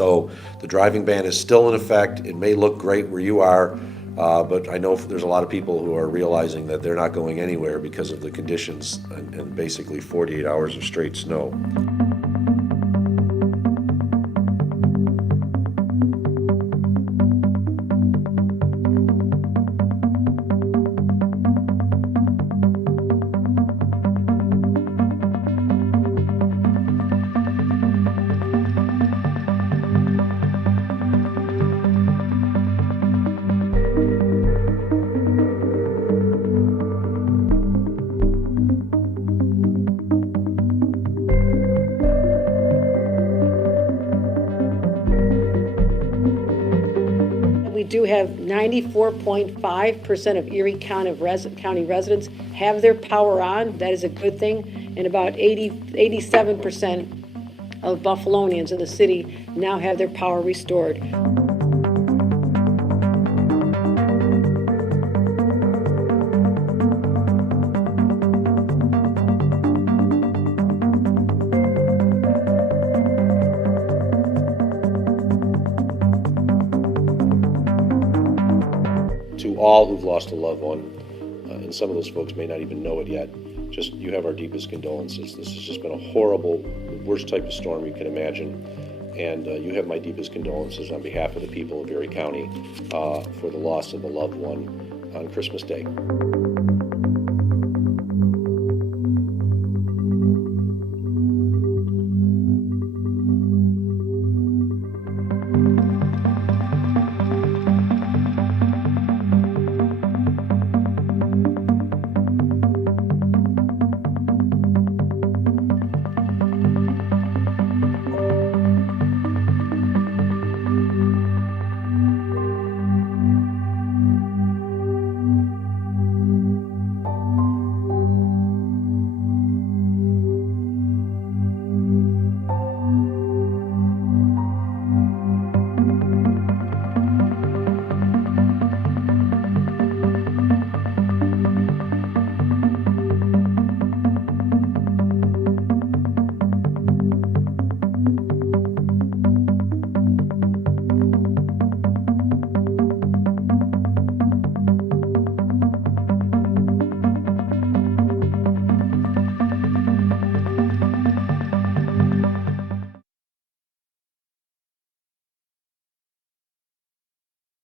So the driving ban is still in effect. It may look great where you are, but I know there's a lot of people who are realizing that they're not going anywhere because of the conditions and basically 48 hours of straight snow. We do have 94.5% of Erie County residents have their power on. That is a good thing. And about 87% of Buffalonians in the city now have their power restored. To all who've lost a loved one, and some of those folks may not even know it yet, just you have our deepest condolences. This has just been a horrible, worst type of storm you can imagine, and you have my deepest condolences on behalf of the people of Erie County for the loss of a loved one on Christmas Day.